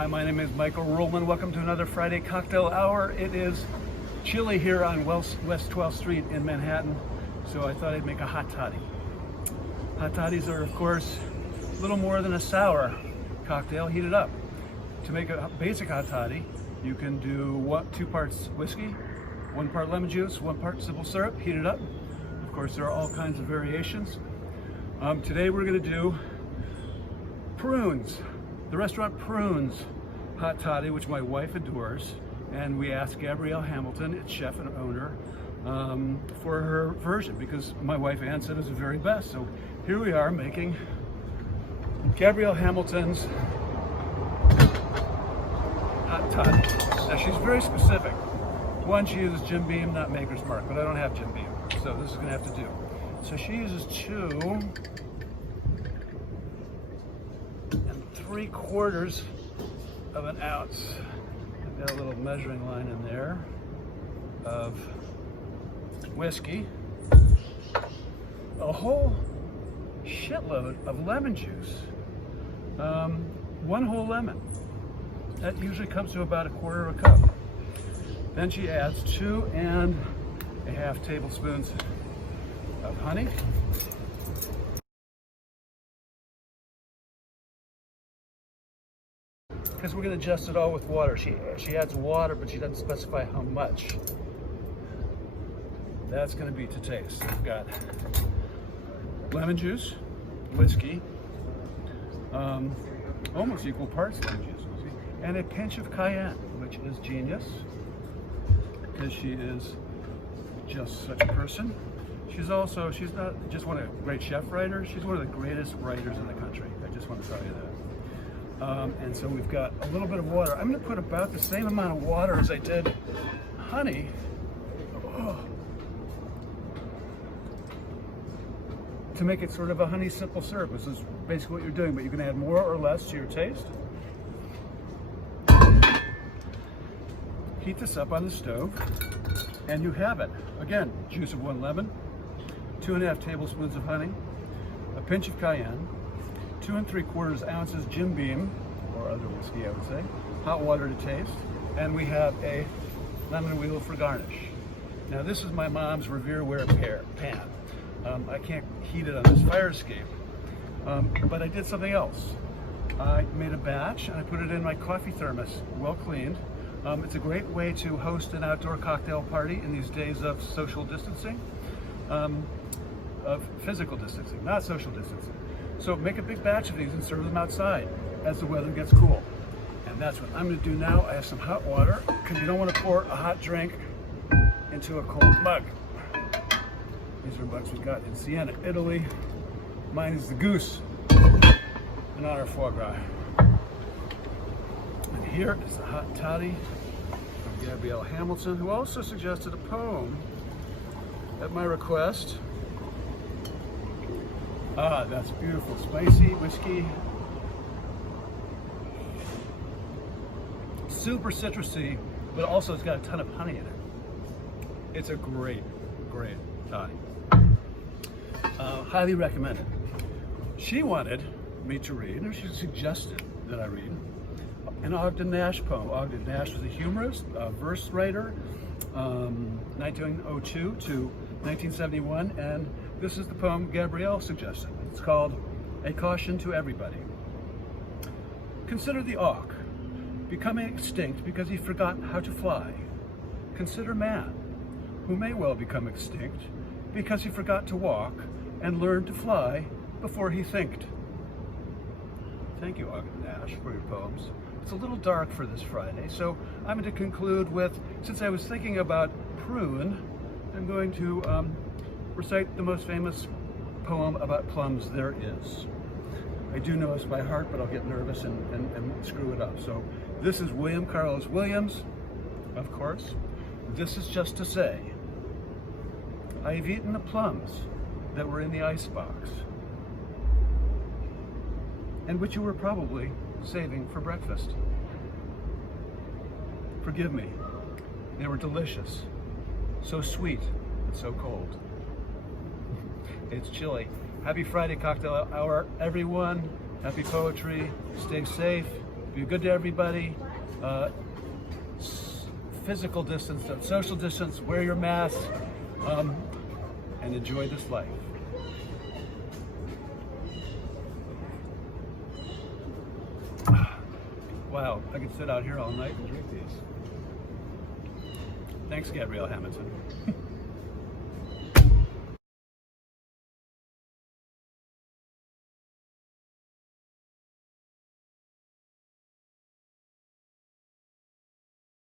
Hi, my name is Michael Rollman. Welcome to another Friday Cocktail Hour. It is chilly here on West 12th Street in Manhattan, so I thought I'd make a hot toddy. Hot toddies are, of course, a little more than a sour cocktail heated up. To make a basic hot toddy, you can do 2 parts whiskey, 1 part lemon juice, 1 part simple syrup, heated up. Of course, there are all kinds of variations. Today we're going to do Prune's, the restaurant Prune's hot toddy, which my wife adores, and we asked Gabrielle Hamilton, its chef and owner, for her version because my wife Ann said it was the very best. So here we are making Gabrielle Hamilton's hot toddy. Now she's very specific. One, she uses Jim Beam, not Maker's Mark, but I don't have Jim Beam, so this is going to have to do. So she uses 2 3/4 of an ounce. I've got a little measuring line in there of whiskey, a whole shitload of lemon juice, 1 whole lemon. That usually comes to about 1/4 cup. Then she adds 2½ tablespoons of honey. Because we're going to adjust it all with water. She adds water, but she doesn't specify how much. That's going to be to taste. We've got lemon juice, whiskey, almost equal parts lemon juice, whiskey, and a pinch of cayenne, which is genius, because she is just such a person. She's not just one of the great chef writers, she's one of the greatest writers in the country. I just want to tell you that. And so we've got a little bit of water. I'm going to put about the same amount of water as I did honey. To make it sort of a honey simple syrup. This is basically what you're doing, but you can add more or less to your taste. Heat this up on the stove, and you have it. Again, juice of 1 lemon, 2½ tablespoons of honey, a pinch of cayenne, 2 3/4 ounces Jim Beam, or other whiskey I would say, hot water to taste, and we have a lemon wheel for garnish. Now this is my mom's Revereware pan. I can't heat it on this fire escape, but I did something else. I made a batch and I put it in my coffee thermos, well cleaned. It's a great way to host an outdoor cocktail party in these days of social distancing, of physical distancing, not social distancing. So make a big batch of these and serve them outside as the weather gets cool. And that's what I'm going to do now. I have some hot water because you don't want to pour a hot drink into a cold mug. These are mugs we got in Siena, Italy. Mine is the goose in honor of foie gras. And here is the hot toddy from Gabrielle Hamilton, who also suggested a poem at my request. Ah, that's beautiful. Spicy whiskey. Super citrusy, but also it's got a ton of honey in it. It's a great, great toddy. Highly recommended. She wanted me to read, or she suggested that I read, an Ogden Nash poem. Ogden Nash was a humorist, a verse writer, 1902 to 1971, and this is the poem Gabrielle suggested. It's called A Caution to Everybody. Consider the auk, becoming extinct because he forgot how to fly. Consider man, who may well become extinct because he forgot to walk and learn to fly before he thinked. Thank you, Ogden Nash, for your poems. It's a little dark for this Friday, so I'm going to conclude with, since I was thinking about Prune, I'm going to recite the most famous poem about plums there is. I do know this by heart, but I'll get nervous and screw it up. So this is William Carlos Williams, of course. This is just to say, I've eaten the plums that were in the icebox, and which you were probably saving for breakfast. Forgive me, they were delicious, so sweet and so cold. It's chilly. Happy Friday Cocktail Hour, everyone. Happy poetry. Stay safe. Be good to everybody. Physical distance, social distance, wear your mask, and enjoy this life. Wow, I could sit out here all night and drink these. Thanks, Gabrielle Hamilton.